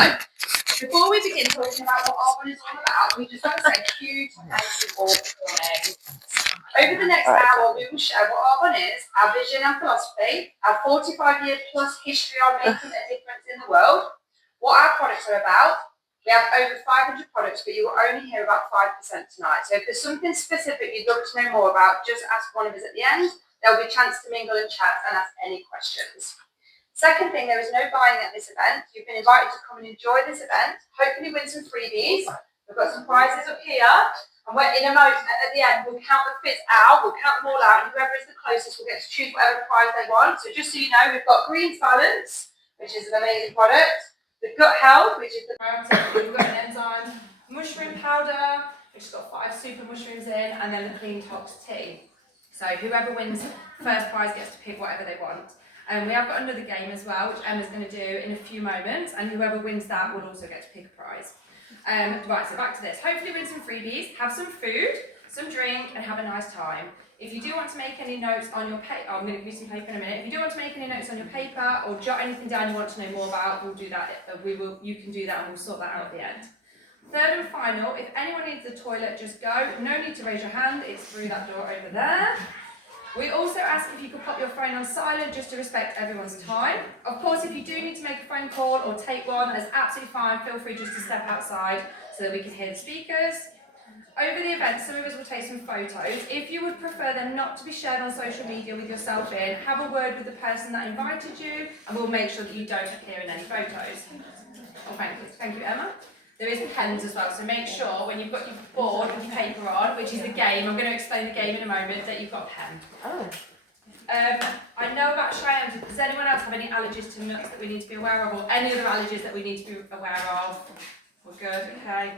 So, before we begin talking about what Arbonne is all about, we just want to say a huge thank you all for coming. Over the next hour, we will share what Arbonne is, our vision and philosophy, our 45-year plus history on making a difference in the world, what our products are about. We have over 500 products, but you will only hear about 5% tonight. So if there's something specific you'd love to know more about, just ask one of us at the end. There will be a chance to mingle and chat and ask any questions. Second thing, there is no buying at this event. You've been invited to come and enjoy this event, hopefully win some freebies. We've got some prizes up here, and we're in a moment at the end, we'll count the fizz out, we'll count them all out, and whoever is the closest will get to choose whatever prize they want. So just so you know, we've got Green's Balance, which is an amazing product. The Gut Health, which is the we've got an enzyme, mushroom powder, which has got 5 super mushrooms in, and then the Clean Tox tea. So whoever wins first prize gets to pick whatever they want. We have got another game as well, which Emma's going to do in a few moments, and whoever wins that will also get to pick a prize. Right, so back to this. Hopefully win some freebies, have some food, some drink, and have a nice time. If you do want to make any notes on your paper, I'm going to give you some paper in a minute. If you do want to make any notes on your paper or jot anything down you want to know more about, we'll do that. You can do that, and we'll sort that out at the end. Third and final, if anyone needs the toilet, just go. No need to raise your hand. It's through that door over there. We also ask if you could pop your phone on silent just to respect everyone's time. Of course, if you do need to make a phone call or take one, that's absolutely fine. Feel free just to step outside so that we can hear the speakers. Over the event, some of us will take some photos. If you would prefer them not to be shared on social media with yourself in, have a word with the person that invited you, and we'll make sure that you don't appear in any photos. Oh, thank you. Thank you, Emma. There is pens as well, so make sure when you've got your board with your paper on, which is the game, I'm going to explain the game in a moment, that you've got a pen. Oh. I know about Cheyenne. Does anyone else have any allergies to nuts that we need to be aware of, or any other allergies that we need to be aware of? We're good, okay.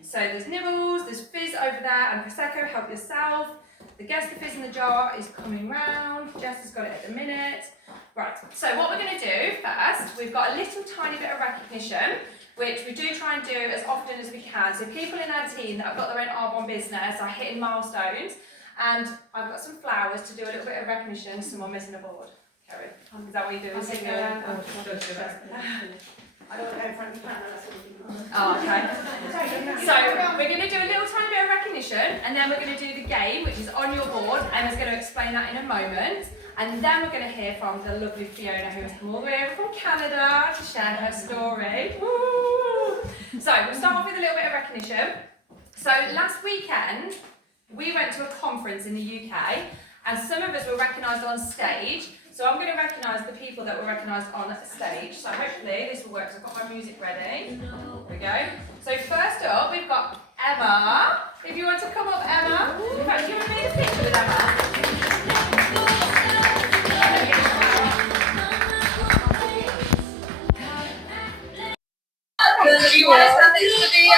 So there's nibbles, there's fizz over there, and Prosecco, help yourself. The Guess the Fizz in the Jar is coming round. Jess has got it at the minute. Right, so what we're going to do first, we've got a little tiny bit of recognition, which we do try and do as often as we can. So people in our team that have got their own Arbonne business are hitting milestones, and I've got some flowers to do a little bit of recognition. Someone missing a board. Kerry, is that what you do? I don't want to go in front of the camera. Oh, okay. So we're going to do a little tiny bit of recognition, and then we're going to do the game, which is on your board. Emma's going to explain that in a moment. And then we're going to hear from the lovely Fiona, who has come all the way over from Canada to share her story. Woo! So we'll start off with a little bit of recognition. So last weekend, we went to a conference in the UK, and some of us were recognised on stage. So I'm going to recognise the people that were recognised on stage. So hopefully this will work. So I've got my music ready. Here we go. So first up, we've got Emma. If you want to come up, Emma. In fact, do you want to make a picture with Emma? Do you want to stand next to the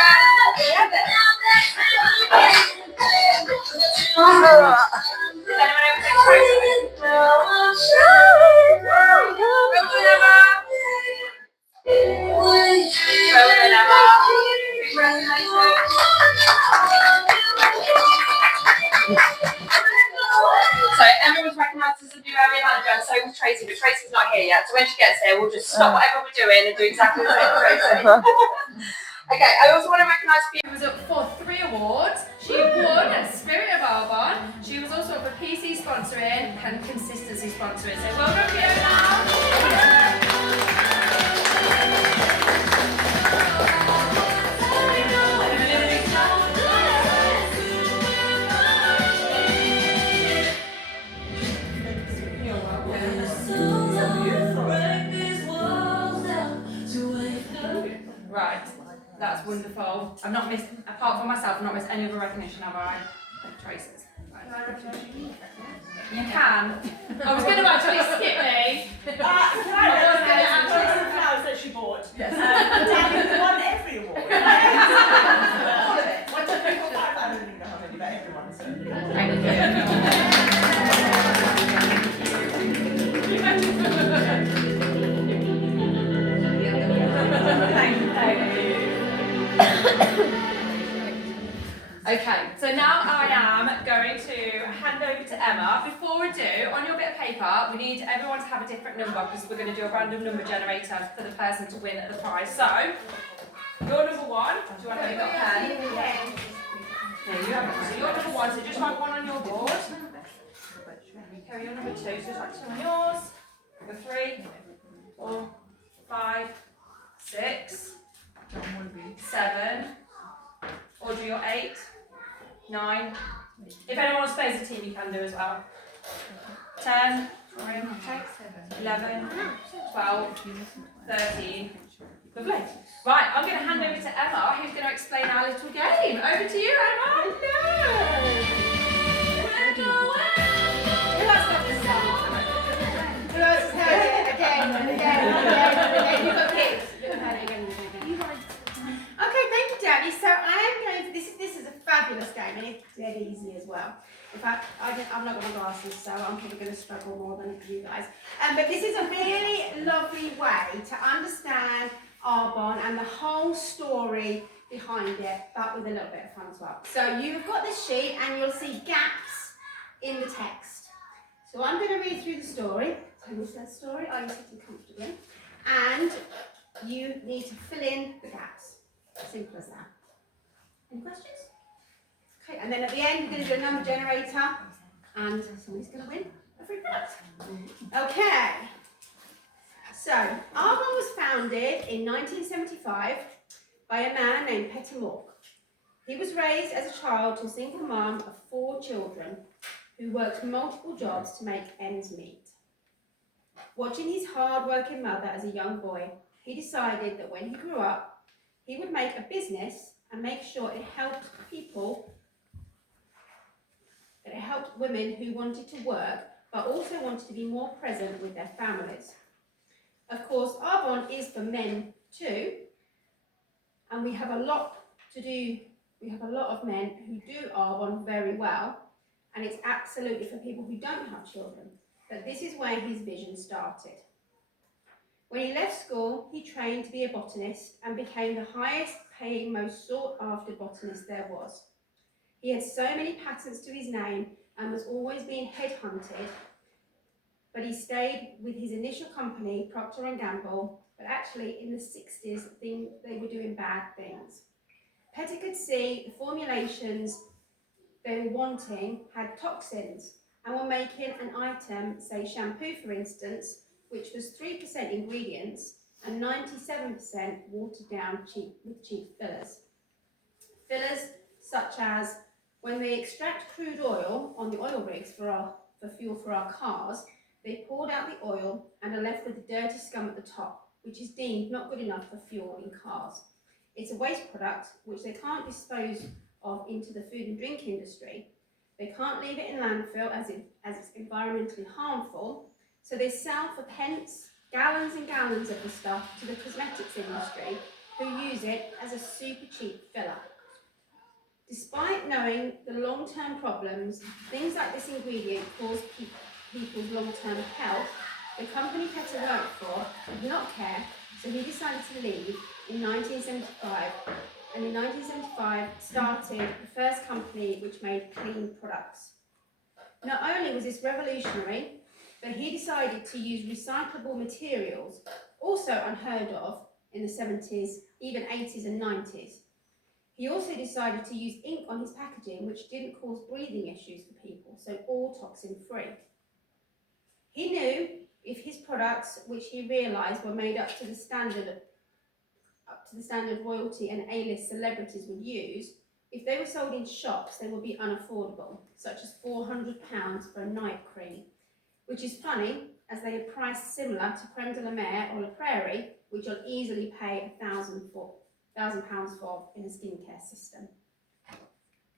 So Emma was recognised as a new area manager, and so was Tracy, but Tracy's not here yet, so when she gets here we'll just stop whatever we're doing and do exactly the same as Tracy. Okay, I also want to recognise Fiona, who was up for 3 awards. She won at Spirit of Arbonne. She was also up for PC sponsoring and consistency sponsoring. So well done, Fiona! Right, that's wonderful. I've not missed, apart from myself, I've not missed any other recognition, have I? Traces. Right. You can. I was going to actually skip me. Can I recognise some flowers that she bought? Yes. Danny won every award. All of it. One, 2, 3, 4, 5. I don't even know how many, but everyone. So. Thank you. Okay, so now I am going to hand over to Emma. Before we do, on your bit of paper, we need everyone to have a different number because we're going to do a random number generator for the person to win the prize. So, you're number 1. Do you want to have a pen? Yeah. Yeah, you have it. So you're number 1, so just write 1 on your board. Okay, you're number 2, so just write 2 on yours. Number 3, 4, 5, 6, 7. Audrey, you're 8, 9. If anyone wants to play as a team, you can do as well. 10, 11, 12, 13. Lovely. Right, I'm going to hand over to Emma, who's going to explain our little game. Over to you, Emma. Hello. Who else got this song? Who else has heard it again? You've got kids. You've heard it again. Okay, thank you, Daddy. So I am going to, this is a fabulous game and it's dead easy as well. In fact, I've not got my glasses, so I'm probably going to struggle more than you guys. But this is a really lovely way to understand Arbonne and the whole story behind it, but with a little bit of fun as well. So you've got this sheet and you'll see gaps in the text. So I'm going to read through the story. So this is the story. Are you sitting comfortably? And you need to fill in the gaps. Simple as that. Any questions? Okay, and then at the end we're going to do a number generator and somebody's going to win a free product. Okay. So, Arbonne was founded in 1975 by a man named Peter Mork. He was raised as a child to a single mum of 4 children who worked multiple jobs to make ends meet. Watching his hard-working mother as a young boy, he decided that when he grew up, he would make a business and make sure it helped people, that it helped women who wanted to work but also wanted to be more present with their families. Of course, Arbonne is for men too, and we have a lot to do. We have a lot of men who do Arbonne very well, and it's absolutely for people who don't have children. But this is where his vision started. When he left school, he trained to be a botanist and became the highest paying, most sought after botanist there was. He had so many patents to his name and was always being headhunted, but he stayed with his initial company, Procter & Gamble, but actually in the 60s, they were doing bad things. Peter could see the formulations they were wanting had toxins and were making an item, say shampoo for instance, which was 3% ingredients and 97% watered down with cheap fillers. Fillers such as when they extract crude oil on the oil rigs for fuel for our cars, they poured out the oil and are left with the dirty scum at the top, which is deemed not good enough for fuel in cars. It's a waste product which they can't dispose of into the food and drink industry. They can't leave it in landfill as it's environmentally harmful, so they sell for pence, gallons and gallons of the stuff to the cosmetics industry, who use it as a super cheap filler. Despite knowing the long-term problems things like this ingredient cause people's long-term health, the company Peter worked for did not care, so he decided to leave in 1975, and in 1975 started the first company which made clean products. Not only was this revolutionary, but he decided to use recyclable materials, also unheard of in the 70s, even 80s and 90s. He also decided to use ink on his packaging, which didn't cause breathing issues for people, so all toxin-free. He knew if his products, which he realised were made up to the standard royalty and A-list celebrities would use, if they were sold in shops, they would be unaffordable, such as £400 for a night cream, which is funny, as they are priced similar to Creme de la Mer or La Prairie, which you'll easily pay £1,000 for in a skincare system.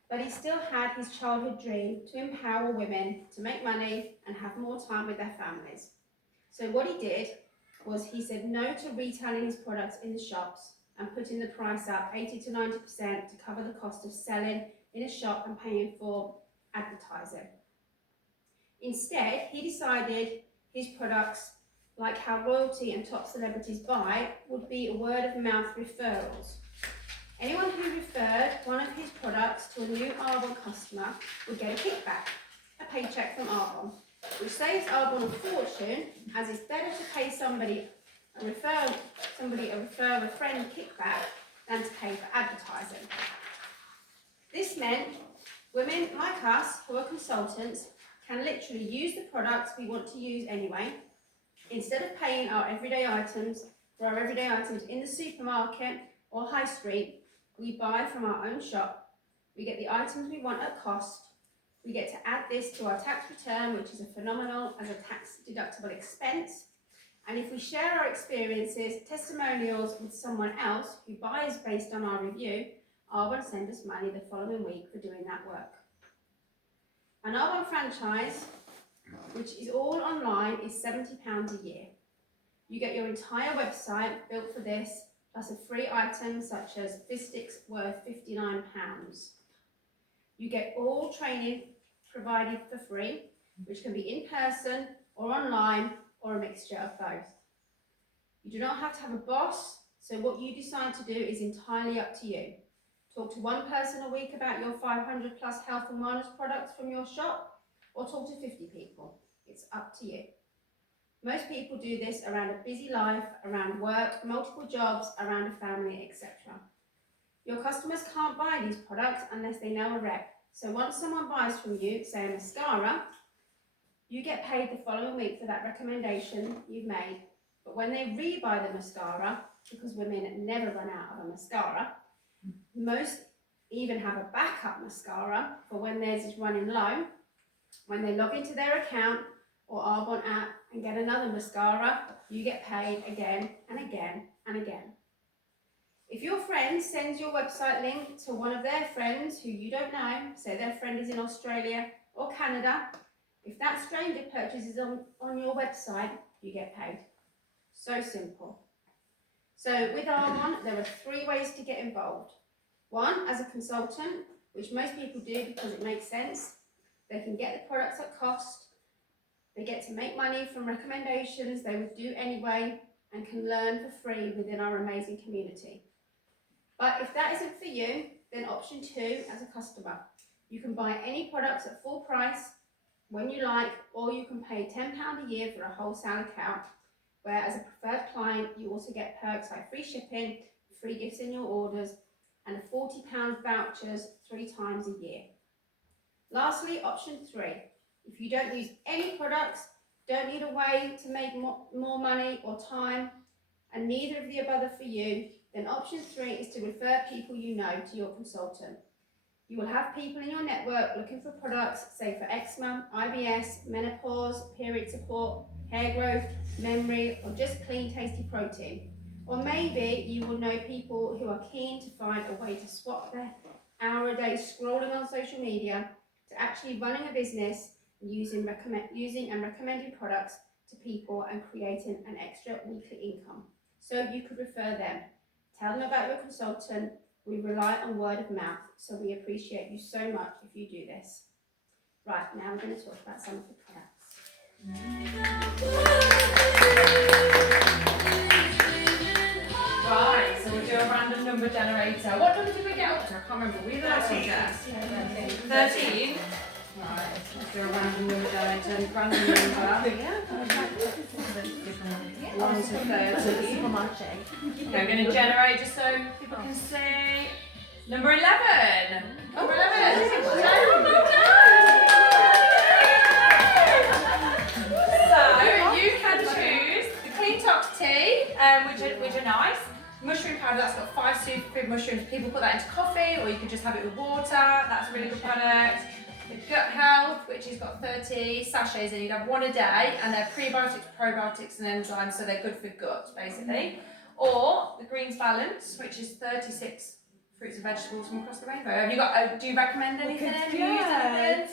But he still had his childhood dream to empower women to make money and have more time with their families. So what he did was he said no to retailing his products in the shops and putting the price up 80 to 90% to cover the cost of selling in a shop and paying for advertising. Instead, he decided his products, like how royalty and top celebrities buy, would be word-of-mouth referrals. Anyone who referred one of his products to a new Arbonne customer would get a kickback, a paycheck from Arbonne, which saves Arbonne a fortune, as it's better to pay somebody a refer a friend kickback than to pay for advertising. This meant women like us, who are consultants, can literally use the products we want to use anyway. Instead of paying for our everyday items in the supermarket or high street, we buy from our own shop. We get the items we want at cost. We get to add this to our tax return, which is a phenomenal as a tax deductible expense. And if we share our experiences, testimonials with someone else who buys based on our review, Arbonne send us money the following week for doing that work. An Arbonne franchise, which is all online, is £70 a year. You get your entire website built for this, plus a free item such as fish sticks worth £59. You get all training provided for free, which can be in person or online or a mixture of both. You do not have to have a boss, so what you decide to do is entirely up to you. Talk to one person a week about your 500 plus health and wellness products from your shop, or talk to 50 people. It's up to you. Most people do this around a busy life, around work, multiple jobs, around a family, etc. Your customers can't buy these products unless they know a rep. So once someone buys from you, say a mascara, you get paid the following week for that recommendation you've made. But when they rebuy the mascara, because women never run out of a mascara, most even have a backup mascara for when theirs is running low. When they log into their account or Arbonne app and get another mascara, you get paid again and again and again. If your friend sends your website link to one of their friends who you don't know, say their friend is in Australia or Canada, if that stranger purchases on your website, you get paid. So simple. So with Arbonne, there are 3 ways to get involved. 1, as a consultant, which most people do because it makes sense. They can get the products at cost. They get to make money from recommendations they would do anyway and can learn for free within our amazing community. But if that isn't for you, then option 2, as a customer. You can buy any products at full price when you like, or you can pay £10 a year for a wholesale account, where as a preferred client, you also get perks like free shipping, free gifts in your orders, and a £40 vouchers 3 times a year. Lastly, option 3. If you don't use any products, don't need a way to make more money or time, and neither of the above are for you, then option 3 is to refer people you know to your consultant. You will have people in your network looking for products, say for eczema, IBS, menopause, period support, hair growth, memory, or just clean, tasty protein. Or maybe you will know people who are keen to find a way to swap their hour a day scrolling on social media to actually running a business, using and recommending products to people and creating an extra weekly income. So you could refer them. Tell them about your consultant. We rely on word of mouth, so we appreciate you so much if you do this. Right, now we're going to talk about some of the products. Right, so we'll do a random number generator. What number did we get up to? I can't remember. We were 13. 13? Right, let's do a random number generator. Random number. 1 to 30. Okay, we're going to generate just so people can see. Number 11. Number 11. So you can choose the Clean Tox tea, which are nice. Mushroom powder, that's got 5 superfood mushrooms. People put that into coffee, or you could just have it with water. That's a really good product. The Gut Health, which has got 30 sachets in, you'd have 1 a day, and they're prebiotics, probiotics, and enzymes, so they're good for gut, basically. Or the Greens Balance, which is 36 fruits and vegetables from across the rainbow. Have you got? Do you recommend anything? Have you used anything?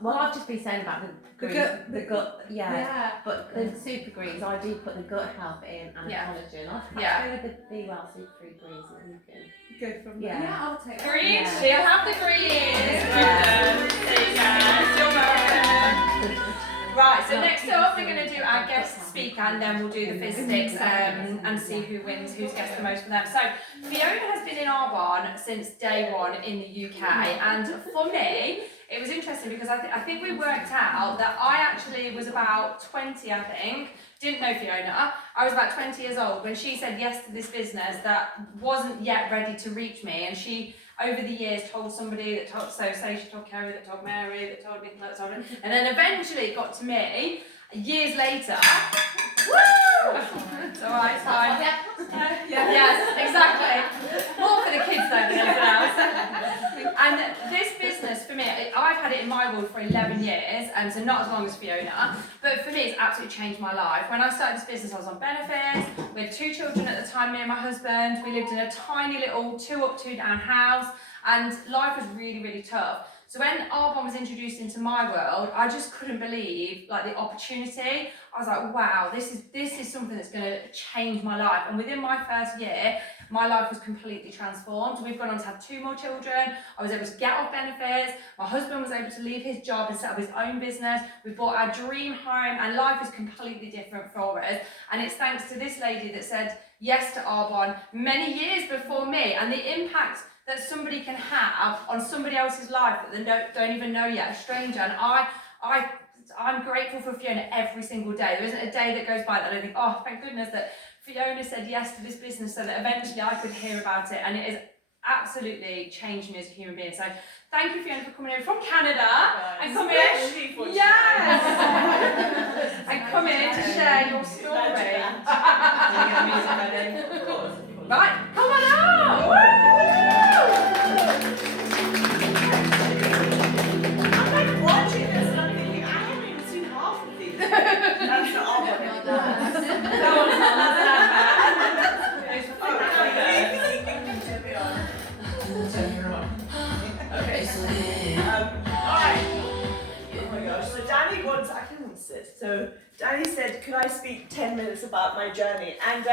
Well, I've just been saying about the gut, but the super greens, I do put the gut health in and collagen. I'll go with the Be Well Super Free Greens and you can go from there. Yeah, I'll take that. Greens, she'll have the greens. There you go. You're welcome. Right, so next up we're going to do our guest speaker. week, and then we'll do the fizz sticks and see who wins, who's gets the most for them. So Fiona has been in Arbonne since day one in the UK, and for me, it was interesting because I think we worked out that I actually was about 20, I think. Didn't know Fiona. I was about 20 years old when she said yes to this business that wasn't yet ready to reach me, and she, over the years, told somebody that told, so say she told Kerry, that told Mary, that told me, that told me, and then eventually it got to me, years later. Woo! It's alright, it's fine. Yes, exactly. More for the kids though than anything else. And this business, for me, I've had it in my world for 11 years, and so not as long as Fiona, but for me it's absolutely changed my life. When I started this business, I was on benefits. We had 2 children at the time, me and my husband. We lived in a tiny little 2 up, 2 down house, and life was really, really tough. So when Arbonne was introduced into my world, I just couldn't believe like the opportunity. I was like, wow, this is something that's going to change my life. And within my first year, my life was completely transformed. We've gone on to have 2 more children. I was able to get off benefits. My husband was able to leave his job and set up his own business. We bought our dream home, and life is completely different for us. And it's thanks to this lady that said yes to Arbonne many years before me, and the impact that somebody can have on somebody else's life that they don't even know yet, a stranger. And I'm grateful for Fiona every single day. There isn't a day that goes by that I don't think, oh, thank goodness that Fiona said yes to this business so that eventually I could hear about it. And it has absolutely changed me as a human being. So thank you, Fiona, for coming over from Canada and coming in. Yes! And coming to share your story. Right, come on out! Woo! I'm like watching this and I'm thinking, I haven't even seen half of these. That's the Arbonne. That one's not Alright. Oh my gosh. So Danny wants, I can even sit. So Danny said, could I speak 10 minutes about my journey? And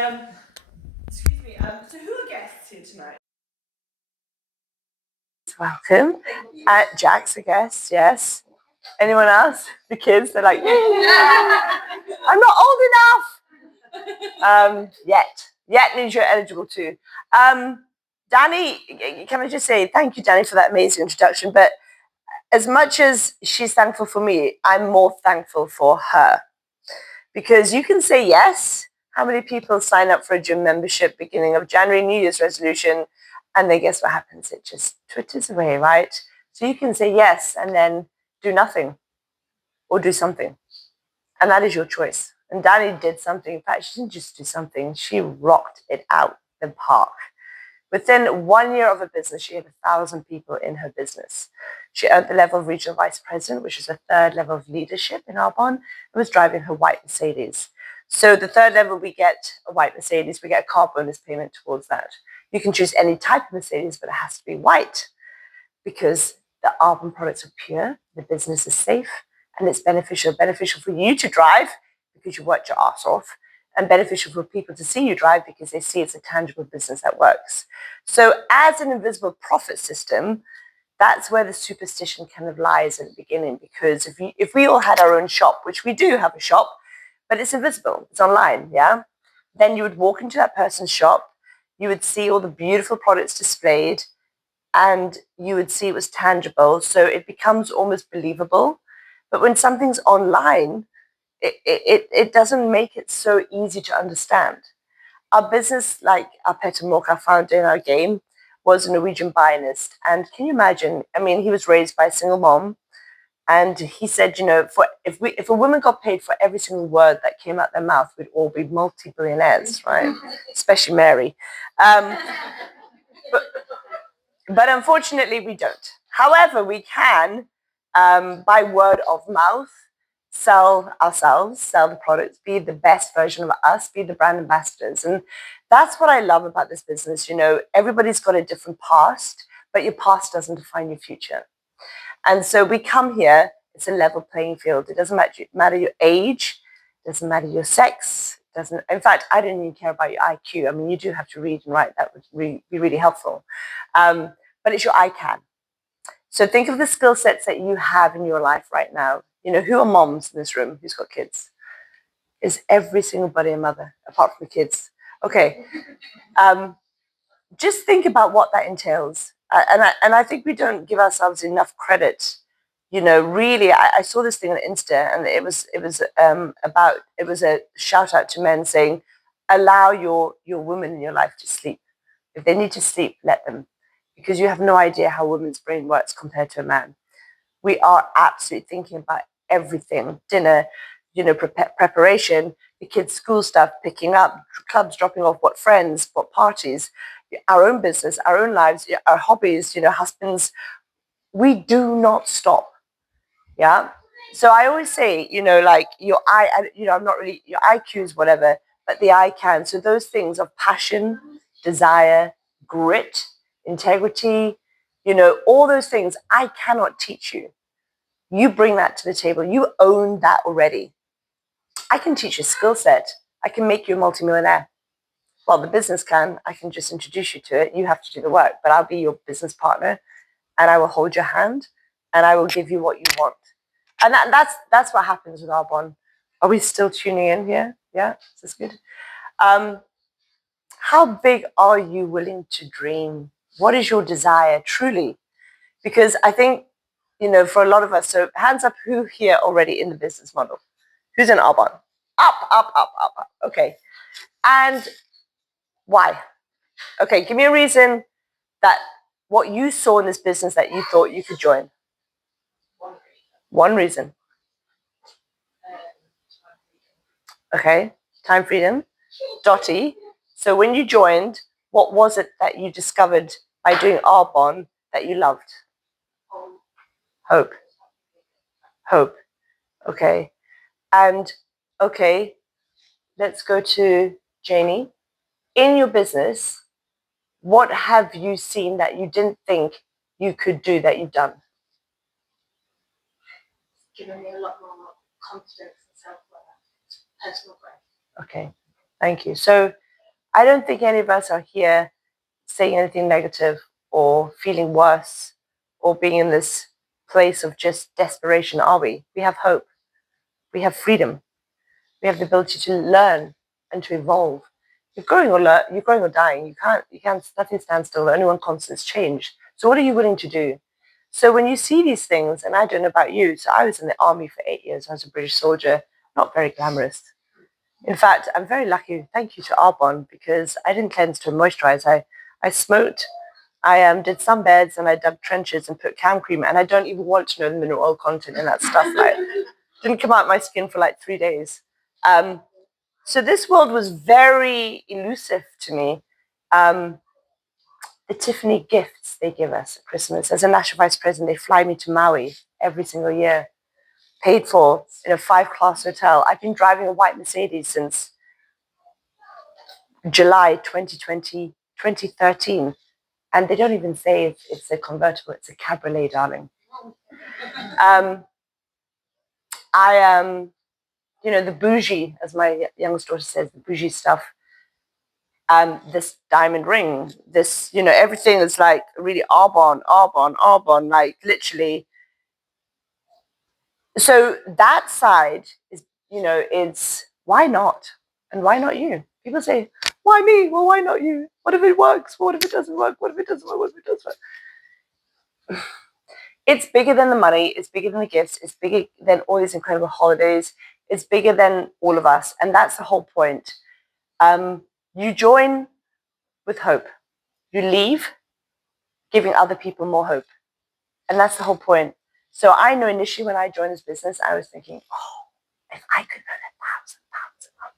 excuse me, so who are guests here tonight? Welcome. Jack's a guest, yes. Anyone else? The kids, they're like, I'm not old enough. Yet means you're eligible too. Danny, can I just say thank you, Danny, for that amazing introduction. But as much as she's thankful for me, I'm more thankful for her. Because you can say yes. How many people sign up for a gym membership beginning of January, New Year's resolution, and then guess what happens? It just twitters away, right? So you can say yes and then do nothing or do something. And that is your choice. And Danny did something. In fact, she didn't just do something. She rocked it out the park. Within 1 year of a business, she had 1,000 people in her business. She earned the level of regional vice president, which is the 3rd level of leadership in Arbonne, and was driving her white Mercedes. So the 3rd level, we get a white Mercedes, we get a car bonus payment towards that. You can choose any type of Mercedes, but it has to be white because the Arbonne products are pure, the business is safe, and it's beneficial for you to drive because you worked your ass off, and beneficial for people to see you drive because they see it's a tangible business that works. So as an invisible profit system, that's where the superstition kind of lies at the beginning, because if we all had our own shop, which we do have a shop, but it's invisible, it's online, yeah? Then you would walk into that person's shop, you would see all the beautiful products displayed, and you would see it was tangible, so it becomes almost believable. But when something's online, it doesn't make it so easy to understand. Our business, like our Pet and Walk, our founder in our game, was a Norwegian Bionist. And can you imagine? I mean, he was raised by a single mom. And he said, you know, if a woman got paid for every single word that came out their mouth, we'd all be multi-billionaires, right? Especially Mary. But unfortunately, we don't. However, we can, by word of mouth, sell ourselves, sell the products, be the best version of us, be the brand ambassadors. And that's what I love about this business. You know, everybody's got a different past, but your past doesn't define your future. And so we come here, it's a level playing field. It doesn't matter your age, it doesn't matter your sex. In fact, I don't even care about your IQ. I mean, you do have to read and write. That would be really helpful. But it's your ICANN. So think of the skill sets that you have in your life right now. You know, who are moms in this room? Who's got kids? is every single body a mother, apart from the kids. Okay. Just think about what that entails. And I think we don't give ourselves enough credit. Really, I saw this thing on Insta, and it was a shout out to men saying, allow your women in your life to sleep. If they need to sleep, let them, because you have no idea how a woman's brain works compared to a man. We are absolutely thinking about everything: dinner, preparation, the kids' school stuff, picking up, clubs dropping off, what friends, what parties, our own business, our own lives, our hobbies, husbands. We do not stop. Yeah. So I always say, like your I'm not really, your IQs, whatever, but the I can. So those things of passion, desire, grit, integrity, all those things I cannot teach you. You bring that to the table. You own that already. I can teach you a skill set. I can make you a multimillionaire. Well, the business can. I can just introduce you to it. You have to do the work, but I'll be your business partner, and I will hold your hand, and I will give you what you want. And that's what happens with Arbonne. Are we still tuning in here? Yeah, is this good? How big are you willing to dream? What is your desire truly? Because I think, for a lot of us, so hands up, who here already in the business model? Who's in Arbonne? Up, up, up, up, up. Okay. And why? Okay, give me a reason that what you saw in this business that you thought you could join. One reason. Okay, time freedom. Dottie, so when you joined, what was it that you discovered by doing Arbonne that you loved? Hope. Hope. Okay. And okay, let's go to Janie. In your business, what have you seen that you didn't think you could do that you've done? Given me a lot more confidence and self-worth, personal growth. Okay, thank you. So I don't think any of us are here saying anything negative or feeling worse or being in this place of just desperation, are we? We have hope. We have freedom. We have the ability to learn and to evolve. You're growing or dying. You can't, nothing stands still. The only one constant is change. So what are you willing to do? So when you see these things, and I don't know about you, so I was in the army for 8 years. I was a British soldier, not very glamorous. In fact, I'm very lucky, thank you to Arbonne, because I didn't cleanse to moisturize. I smoked, I did sunbeds, and I dug trenches and put cam cream, and I don't even want to know the mineral oil content in that stuff. Like, didn't come out my skin for like 3 days. So this world was very elusive to me. The Tiffany gifts they give us at Christmas. As a national vice president, they fly me to Maui every single year, paid for in a 5-class hotel. I've been driving a white Mercedes since July 2020, 2013. And they don't even say it's a convertible, it's a cabriolet, darling. I am, the bougie, as my youngest daughter says, the bougie stuff. This diamond ring, this, everything is like really Arbonne, like literally. So that side is, it's why not? And why not you? People say, why me? Well, why not you? What if it works? What if it doesn't work? What if it doesn't work? What if it does work? It's bigger than the money. It's bigger than the gifts. It's bigger than all these incredible holidays. It's bigger than all of us. And that's the whole point. You join with hope. You leave giving other people more hope. And that's the whole point. So I know initially when I joined this business, I was thinking, oh, if I could earn £1,000 a month,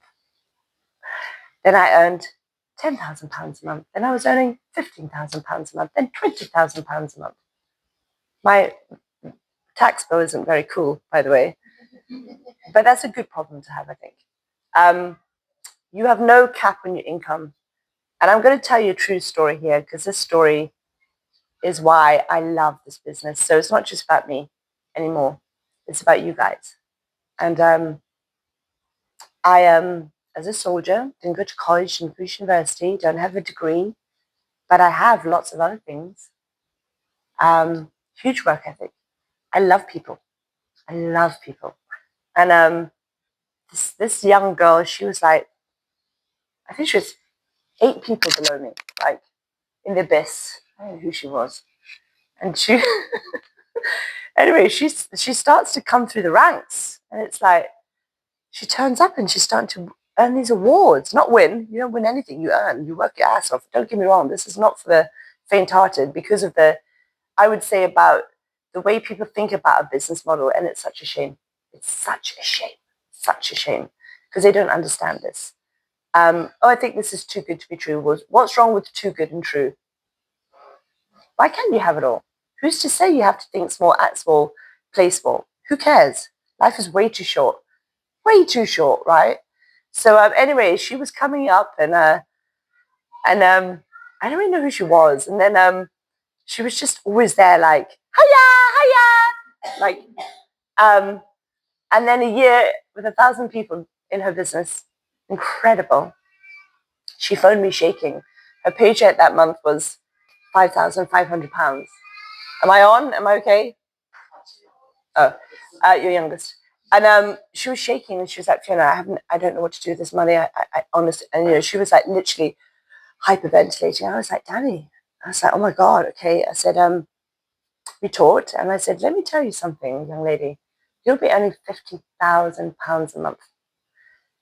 then I earned £10,000 a month. Then I was earning £15,000 a month, then £20,000 a month. My tax bill isn't very cool, by the way, but that's a good problem to have, I think. You have no cap on your income. And I'm going to tell you a true story here, because this story is why I love this business. So it's not just about me anymore. It's about you guys. And I am, as a soldier, didn't go to college, didn't finish university, don't have a degree, but I have lots of other things. Huge work ethic. I love people. I love people. And the this young girl, she was like, I think she was 8 people below me, like in the abyss. I don't know who she was. And she, anyway, she starts to come through the ranks. And it's like, she turns up and she's starting to earn these awards. Not win. You don't win anything. You earn. You work your ass off. Don't get me wrong. This is not for the faint-hearted because of I would say about the way people think about a business model. And it's such a shame. It's such a shame. Such a shame. Because they don't understand this. I think this is too good to be true. What's wrong with too good and true? Why can't you have it all? Who's to say you have to think small, act small, play small? Who cares? Life is way too short. Way too short, right? So anyway, she was coming up and I don't really know who she was. And then she was just always there like, hiya, hiya. Like, and then a year with 1,000 people in her business. Incredible. She phoned me shaking. Her paycheck that month was £5,500. Am I on? Am I okay? Oh, your youngest. And she was shaking and she was like, Fiona, I don't know what to do with this money. I honestly, and she was like literally hyperventilating. I was like, Danny. I was like, oh my God, okay. I said, we talked and I said, let me tell you something, young lady. You'll be earning £50,000 a month.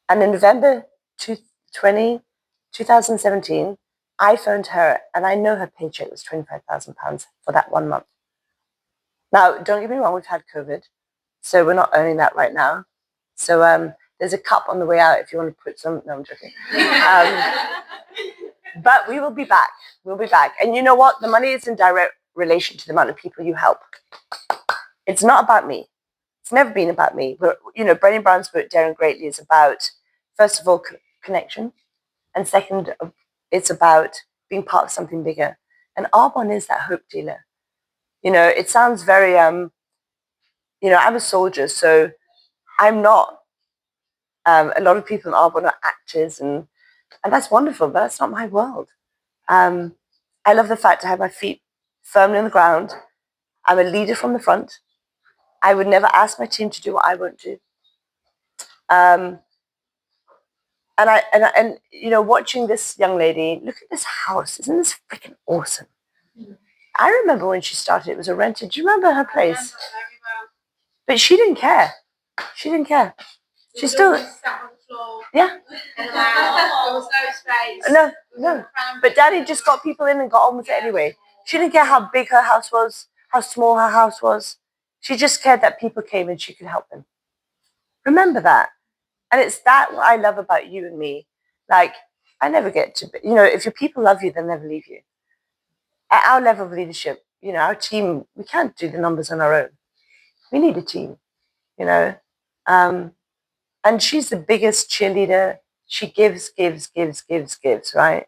And in November 2017, I phoned her and I know her paycheck was £25,000 for that 1 month. Now, don't get me wrong, we've had COVID, so we're not earning that right now. So there's a cup on the way out if you want to put some, no, I'm joking. But we will be back. We'll be back. And you know what? The money is in direct relation to the amount of people you help. It's not about me. It's never been about me. But, Brené Brown's book, Daring Greatly, is about, first of all, connection. And second, it's about being part of something bigger. And Arbonne is that hope dealer. It sounds very, I'm a soldier, so I'm not. A lot of people in Arbonne are actors, and that's wonderful, but that's not my world. I love the fact I have my feet firmly on the ground. I'm a leader from the front. I would never ask my team to do what I won't do. And watching this young lady, look at this house. Isn't this freaking awesome? I remember when she started, it was a rented. Do you remember her place? But she didn't care. She didn't care. She still sat on the floor. Yeah. There was no space. No. But Daddy just got people in and got on with it anyway. She didn't care how big her house was, how small her house was. She just cared that people came and she could help them. Remember that. And it's that what I love about you and me. Like, I never get to, if your people love you, they'll never leave you. At our level of leadership, our team, we can't do the numbers on our own. We need a team, and she's the biggest cheerleader. She gives, right?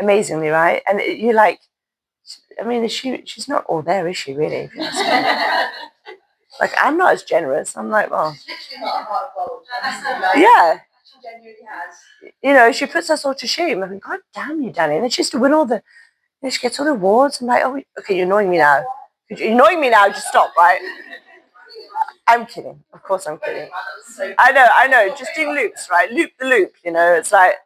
Amazingly, right? And you're like, she's not all there, is she, really? Like, I'm not as generous. I'm like, well. She's literally not a heart of gold. Yeah. She genuinely has. She puts us all to shame. I mean, God damn you, Danny. And then she has to win all the, she gets all the awards. I'm like, oh, okay, you're annoying me now. You're annoying me now, just stop, right? I'm kidding. Of course I'm kidding. I know. Just do loops, right? Loop the loop, It's like,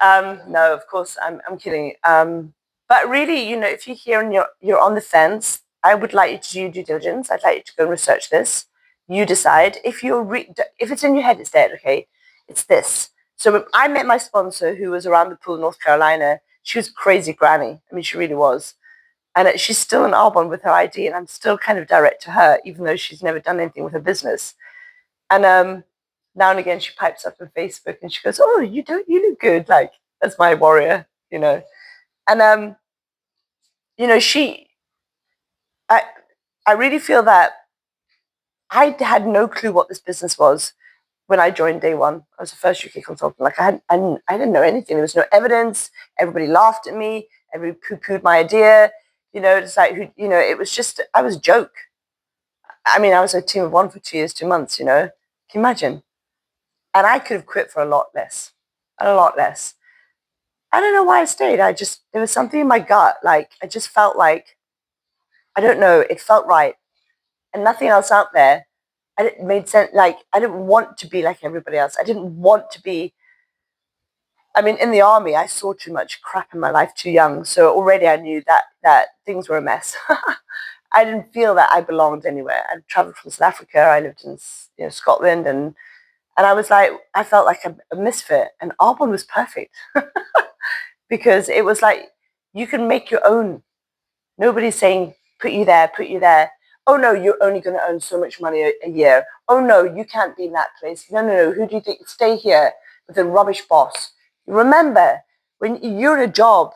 no, of course I'm kidding. But really, if you're here and you're on the fence, I would like you to do due diligence. I'd like you to go and research this. You decide. If it's in your head, it's dead, okay? It's this. So I met my sponsor who was around the pool in North Carolina. She was crazy granny. I mean, she really was. And she's still in Arbonne with her ID, and I'm still kind of direct to her, even though she's never done anything with her business. And now and again, she pipes up on Facebook, and she goes, "Oh, you look good." Like, that's my warrior, And I really feel that I had no clue what this business was when I joined day one. I was the first UK consultant. Like, I didn't know anything. There was no evidence. Everybody laughed at me. Everybody poo-pooed my idea. It's like, it was just, I was a joke. I mean, I was a team of one for 2 years, 2 months, Can you imagine? And I could have quit for a lot less. I don't know why I stayed. There was something in my gut. Like, I just felt like, I don't know, it felt right. And nothing else out there it made sense. Like, I didn't want to be like everybody else. I didn't want to be. I mean, in the army, I saw too much crap in my life too young. So already I knew that things were a mess. I didn't feel that I belonged anywhere. I traveled from South Africa. I lived in Scotland, and I was like, I felt like a misfit. And Arbonne was perfect because it was like you can make your own. Nobody's saying put you there, put you there. Oh no, you're only going to earn so much money a year. Oh no, you can't be in that place. No. Who do you think? Stay here with a rubbish boss. Remember, when you're in a job,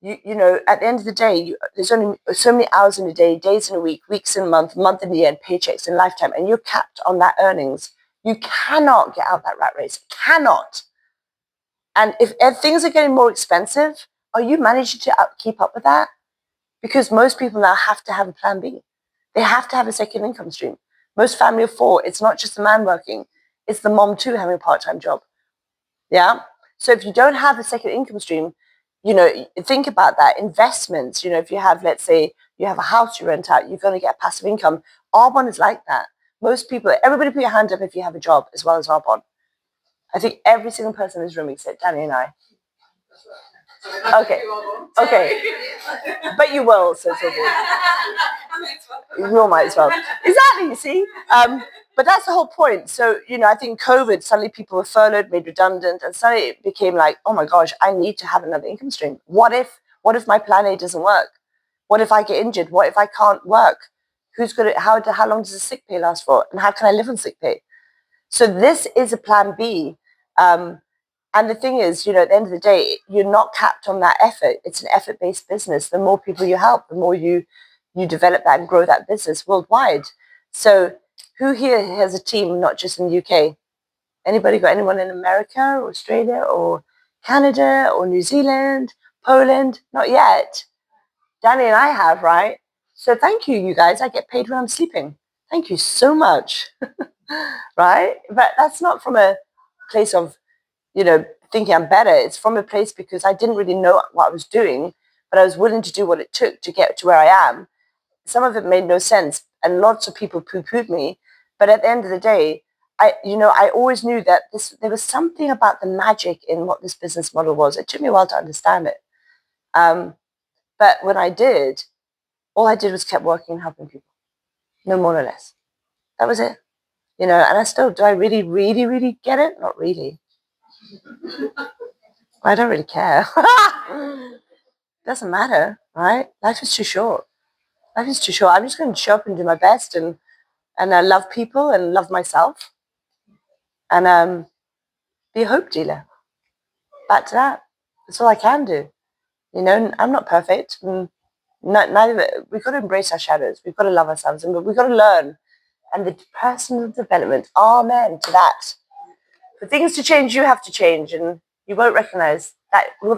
you know, at the end of the day, there's only so many hours in a day, days in a week, weeks in a month in the end, paychecks in lifetime, and you're capped on that earnings. You cannot get out that rat race. Cannot. And if things are getting more expensive, are you managing to keep up with that? Because most people now have to have a plan B. They have to have a second income stream. Most family of four, it's not just the man working, it's the mom too having a part-time job. Yeah? So if you don't have a second income stream, you know, think about that. Investments, you know, if you have, let's say, you have a house you rent out, you're going to get passive income. Arbonne is like that. Most people, everybody put your hand up if you have a job as well as Arbonne. I think every single person in this room except Danny and I. Okay. But you will, so it's all good. You all might as well. Exactly, you see? But that's the whole point. So, you know, I think COVID, suddenly people were furloughed, made redundant, and suddenly it became like, oh my gosh, I need to have another income stream. What if my plan A doesn't work? What if I get injured? What if I can't work? How long does the sick pay last for? And how can I live on sick pay? So this is a plan B. And the thing is, you know, at the end of the day, you're not capped on that effort. It's an effort-based business. The more people you help, the more you develop that and grow that business worldwide. So who here has a team, not just in the UK? Anybody got anyone in America or Australia or Canada or New Zealand, Poland? Not yet. Danny and I have, right? So thank you, you guys. I get paid when I'm sleeping. Thank you so much. Right? But that's not from a place of, you know, thinking I'm better. It's from a place because I didn't really know what I was doing, but I was willing to do what it took to get to where I am. Some of it made no sense, and lots of people poo-pooed me. But at the end of the day, I always knew that there was something about the magic in what this business model was. It took me a while to understand it. But when I did, all I did was kept working and helping people. No more or less. That was it. You know, and I still, do I really, really, really get it? Not really. I don't really care. Doesn't matter, right? Life is too short. Life is too short. I'm just going to show up and do my best and I love people and love myself and be a hope dealer. Back to that. That's all I can do. You know, I'm not perfect. And neither. We've got to embrace our shadows. We've got to love ourselves and we've got to learn. And the personal development, amen to that. For things to change, you have to change, and you won't recognize that. Will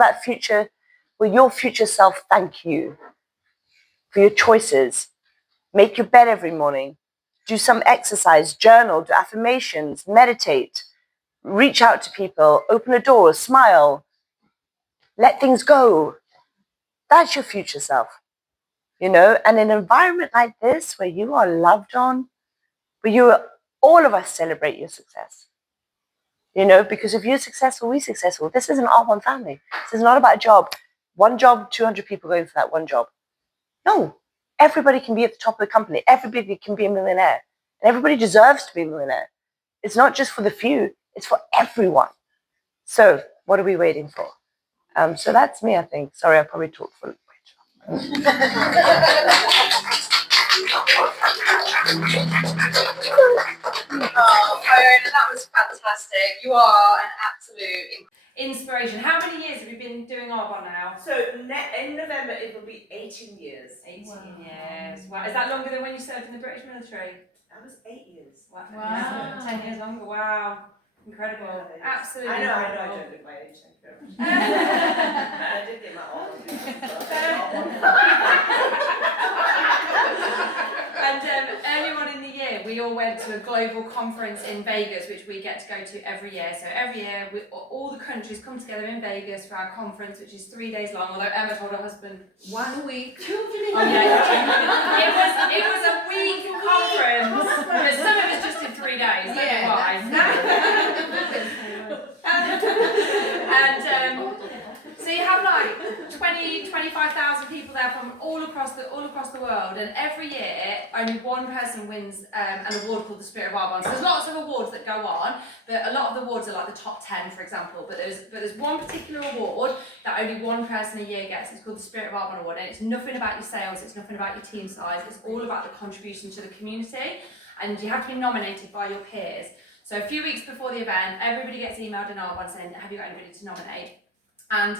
your future self thank you for your choices? Make your bed every morning, do some exercise, journal, do affirmations, meditate, reach out to people, open a door, smile, let things go. That's your future self, you know. And in an environment like this, where you are loved on, all of us celebrate your success. You know, because if you're successful, we're successful. This isn't our one family. This is not about a job. One job, 200 people going for that one job. No, everybody can be at the top of the company. Everybody can be a millionaire. And everybody deserves to be a millionaire. It's not just for the few. It's for everyone. So what are we waiting for? So that's me, I think. Sorry, I probably talked for a little bit. Oh, Fiona, that was fantastic. You are an absolute inspiration. How many years have you been doing Arbonne now? So in November it will be 18 years. 18 years. Wow. Is that longer than when you served in the British military? That was 8 years. Wow. 10 years longer. Wow. Incredible. Yeah, absolutely. I know, incredible. I don't look my age, thank you very much. I did get my And earlier on in the year, we all went to a global conference in Vegas, which we get to go to every year. So every year, all the countries come together in Vegas for our conference, which is 3 days long. Although Emma told her husband 1 week. Children in it was a week conference. But some of us just 25,000 people there from all across the world, and every year only one person wins an award called the Spirit of Arbonne. So there's lots of awards that go on, but a lot of the awards are like the top 10, for example. But there's one particular award that only one person a year gets. It's called the Spirit of Arbonne Award, and it's nothing about your sales, it's nothing about your team size. It's all about the contribution to the community, and you have to be nominated by your peers. So a few weeks before the event, everybody gets emailed in Arbonne saying, have you got anybody to nominate? And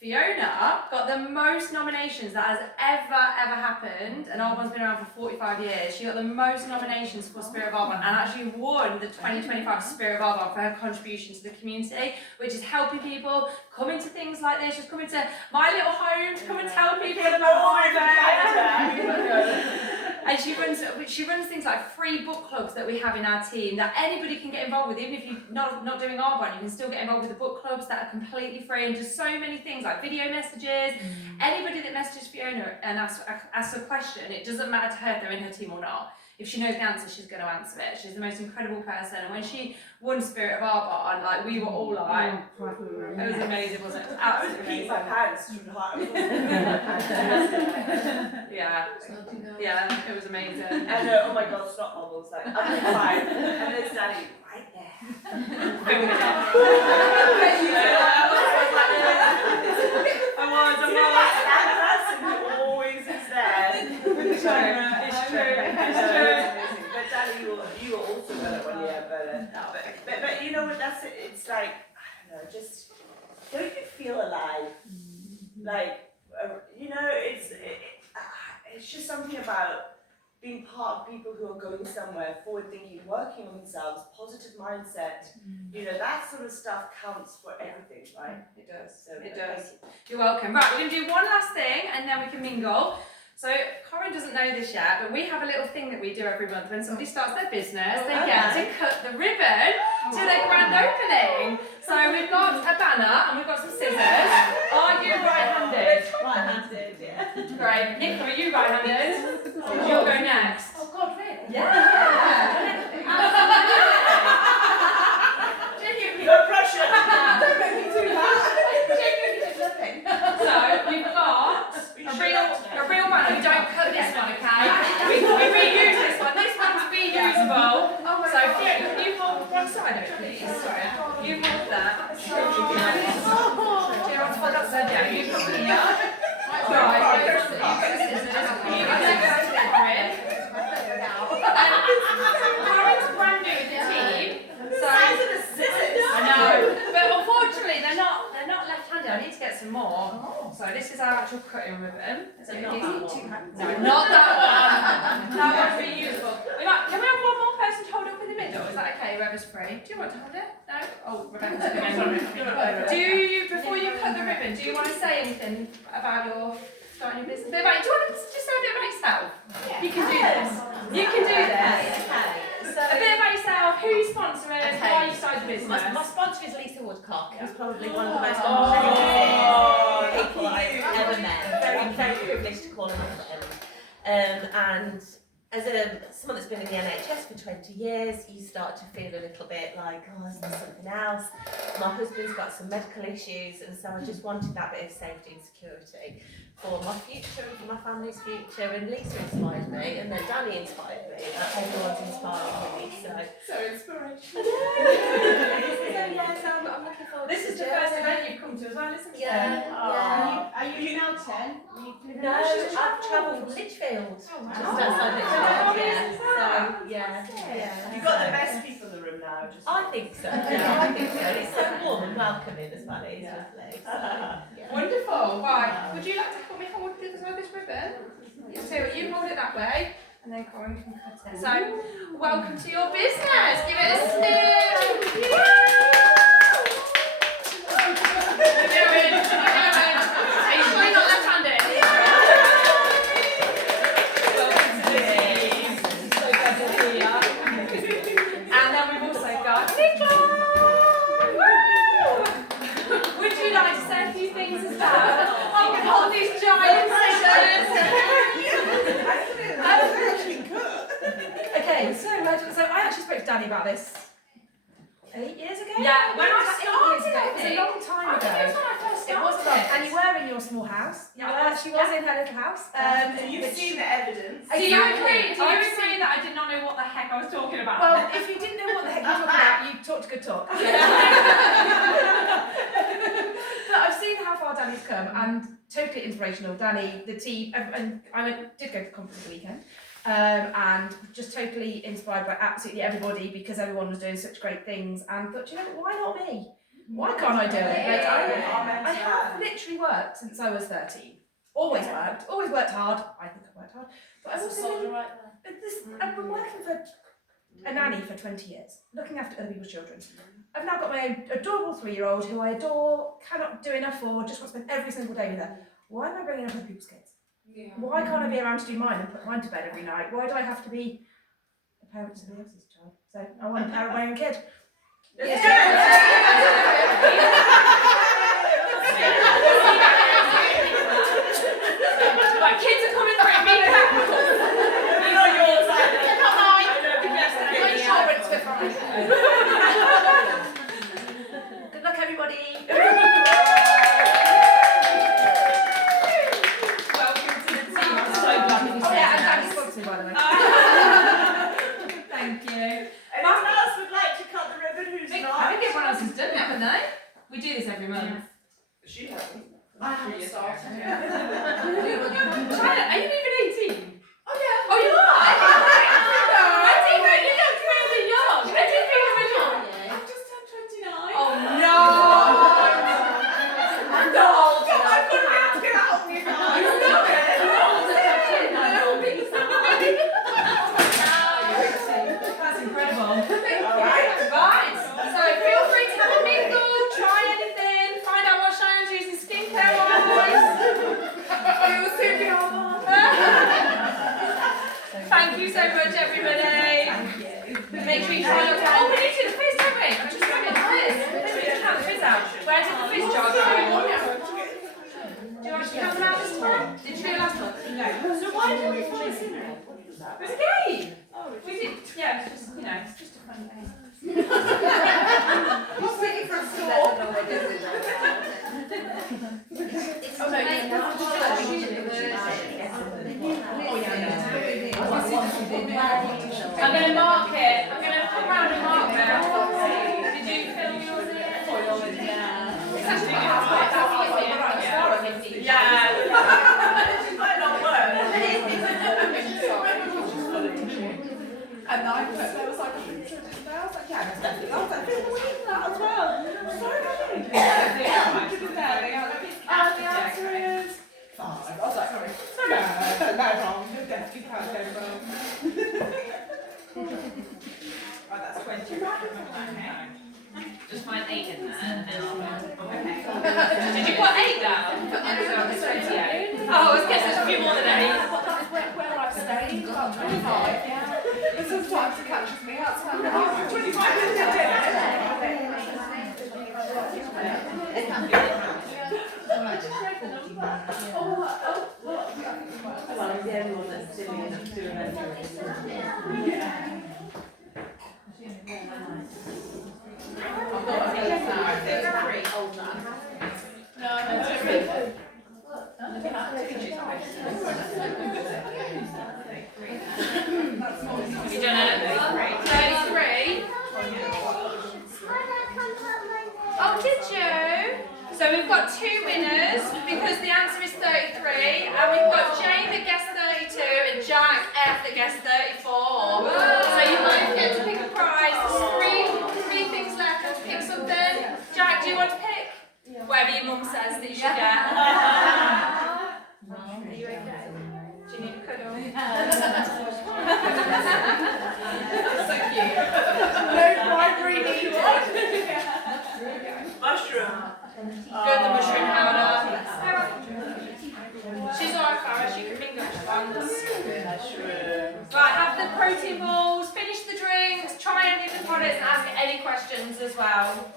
Fiona got the most nominations that has ever happened, and Arbonne's been around for 45 years. She got the most nominations for Spirit of Arbonne and actually won the 2025 Spirit of Arbonne for her contribution to the community, which is helping people come into things like this. She's come into my little home to come and tell people about Arbonne. And she runs things like free book clubs that we have in our team that anybody can get involved with. Even if you're not doing Arbonne, you can still get involved with the book clubs that are completely free, and just so many things like video messages. Anybody that messages Fiona and asks a question, it doesn't matter to her if they're in her team or not. If she knows the answer, she's going to answer it. She's the most incredible person. And when she won Spirit of Arbonne, like, we were all like, it was amazing, wasn't it? It was absolutely amazing. My pants through the heart. Yeah, it was amazing. And oh my God, snot bubbles, like, I'm fine. And there's Danny right there. I'm like, that person who always is there. It's true. But Danny, you were also better one year, but you know what, that's it. It's like, I don't know, just, don't you feel alive? Like, you know, it's just something about being part of people who are going somewhere, forward thinking, working on themselves, positive mindset. You know, that sort of stuff counts for everything, right? It does. So, It does. You're welcome. Right, we're going to do one last thing and then we can mingle. So Corinne doesn't know this yet, but we have a little thing that we do every month. When somebody starts their business, they get to cut the ribbon to their grand opening. So we've got a banner and we've got some scissors. Are you right-handed? Right-handed, yeah. Great. Nicola, are you right-handed? You'll go next. Oh God, really? Yeah. no pressure. Don't make me do that. Genuinely did nothing. So we've got a real banner. We don't cut this one, okay? We reuse this one. This one's reusable. So if you hold one side of it, please. Sorry. You hold that. Do you want to hold that side down? You come here. Right. You've got the scissors. You got the Corinne. And Corinne's brand new with the team. So I know, but unfortunately they're not left-handed. I need to get some more. So this is our actual cutting ribbon. So not that one. No, not that one. That one's reusable. Can we have one more person to hold up in the middle? Is that okay? Whoever's free. Do you want to hold it? No? Oh, Rebecca took it. Do you, before you cut the ribbon, do you want to say anything about your starting your business? Do you want to just say a bit about yourself? Yeah. You can do this. You can do this. Okay. So, a bit about yourself, who you sponsor and why you started the business. my sponsor is Lisa Woodcock, who's probably one of the most amazing people I've ever met. I'm very privileged to call her my friend. And as someone that's been in the NHS for 20 years, you start to feel a little bit like, oh, is there something else? My husband's got some medical issues, and so I just wanted that bit of safety and security for my future and for my family's future. And Lisa inspired me, and then Danny inspired me. Everyone's inspired me, so inspirational. so I'm looking forward. This is the first event you've come to as well, isn't it? Yeah. Are you now 10? No, I've travelled Lichfield. Just outside Lichfield, yeah. You've got the best people in the room now. I think so. Yeah, I think so. It's so warm and welcoming as well. It's lovely. So, yeah. Wonderful. Right. Would you like to put me hold this ribbon? So you hold it that way, and then Corinne can cut it. So, welcome to your business. Give it a sniff. Woo! We're doing. Are you sure you're not left-handed? Welcome to the team. So glad to see you. And then we've also got Nicola. Would you like to say a few things as well? You can hold these giant scissors. Okay, so I actually spoke to Danny about this 8 years ago. Yeah, when I started, it was a long time ago. I think it was when I first It was fun. And you were in your small house. She was in her little house. You've seen the evidence. Exactly. Do you agree that I did not know what the heck I was talking about? Well, if you didn't know what the heck you were talking about, you talked a good talk. But I've seen how far Danny's come, and totally inspirational. Danny, the team, and did go to the conference the weekend, and just totally inspired by absolutely everybody because everyone was doing such great things, and thought, why not me? Why can't I do it? Like, I have literally worked since I was 13. Always worked hard. I think I've worked hard, but I've also I've been working for a nanny for 20 years, looking after other people's children. I've now got my own adorable 3-year-old who I adore, cannot do enough for, just want to spend every single day with her. Why am I bringing up other people's kids? Yeah. Why can't I be around to do mine and put mine to bed every night? Why do I have to be a parent to somebody else's child? So I want to parent my own kid. My kids are coming for me. You're on your side. Come on. Good luck, everybody. Welcome to the team. I'm so glad that you Oh said yeah, and that. Danny sponsored me, by the way. Thank you. Anyone else would like to cut the ribbon? Who's I not? think everyone else has done it, haven't they? We do this every month. She hasn't. I haven't started. China, are you even 18? Oh yeah. Oh, you are? I didn't think you looked really young. I didn't think you were young. I've just turned 29. Oh, no. No, I'm going to have to get out of you guys. That's incredible. Alright. Right, so feel free to have a mingle, try anything, find out what Cheyenne's using skincare wise. It will soon be Arbonne. Thank you so much, everybody. Make sure you try your Oh, we need to do the fizz, don't we? I just remembered the fizz. Let's count the fizz out. Where did the fizz jar go? Do you actually have them out this time? Did you do it last month? No. So why did we find this in there? It was a game. Oh, we did. Yeah, it's just, it's just a fun game. What's waiting for a store? I'm going to mark it. I'm going to come round and mark them. Did you film yours in? It's actually halfway. Yeah. She might not work. And I was like, I was like, yeah, I was like, people were eating that as well. So many. The answer is 5. I was like, sorry. No, wrong. You're definitely can't go wrong. Oh, that's 20. Just find 8 in there and then I'll okay. Did you put 8 down? Oh, I was guessing there's a few more than 8. Where I've stayed, about 25. But sometimes it catches me out, so I'm like, 25 Well, I'm the only one that's silly enough to remember it. Have you done it? 33. Oh, did you? So we've got 2 winners because the answer is 33, and we've got Jane that guessed 32 and Jack F that guessed 34. So you both get to pick a prize. There's 3 things left. Want to pick something? Jack, do you want to pick? Whatever your mum says that you should get. Are you okay? Do you need a cuddle? So cute. No bribery needed. Mushroom. Good, the mushroom powder. She's alright, Farah, she can mingle if she wants. Right, have the protein balls, finish the drinks, try any of the products and ask any questions as well.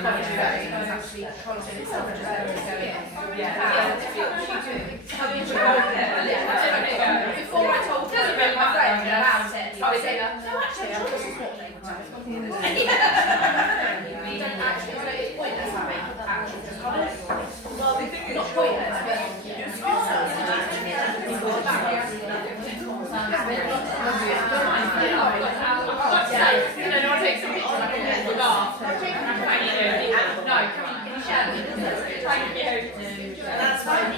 Before I told my friend about it, I was saying, no, actually, I'm just not going to it's pointless having action. Well, the thing is, Not pointless, but That's fine.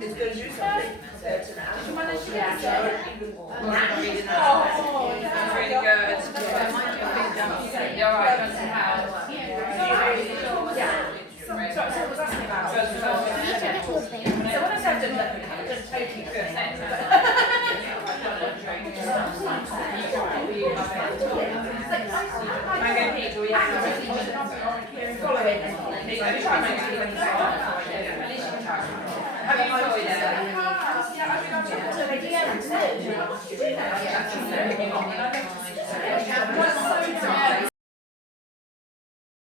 it's going to do something. So it's an action. Even more. that's really good. You're right, that's how. So I was asking about. So when I said that, just totally good. Mango peach, or yeah. Following. Have you enjoyed it? Yeah, I mean, I've talked to the lady.